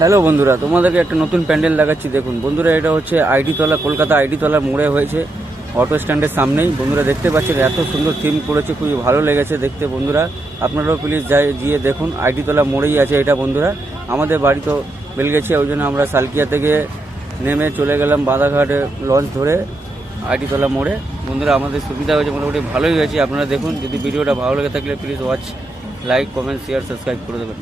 Hello বন্ধুরা, তোমাদেরকে একটা নতুন প্যান্ডেল দেখাচ্ছি। দেখুন, বন্ধুরা, এটা হচ্ছে আইডিতলা, কলকাতা আইডি তলা মোড়ে হয়েছে। অটো স্ট্যান্ডের সামনেই। বন্ধুরা, দেখতে পাচ্ছেন, এত সুন্দর থিম করেছে, খুবই ভালো লেগেছে দেখতে বন্ধুরা। আপনারাও প্লিজ যাই, গিয়ে দেখুন, আইডিতলা মোড়েই আছে এটা বন্ধুরা। আমাদের বাড়ি তো বেলগেছে ওই জন্য আমরা সালকিয়া থেকে নেমে চলে গেলাম বাঁধাঘাটে লঞ্চ ধরে আইডিতলা মোড়ে। বন্ধুরা, আমাদের সুবিধা হয়েছে, মোটামুটি ভালোই হয়েছে। আপনারা দেখুন, যদি ভিডিওটা ভালো লেগে থাকলে please watch like comment share subscribe করে দেবেন।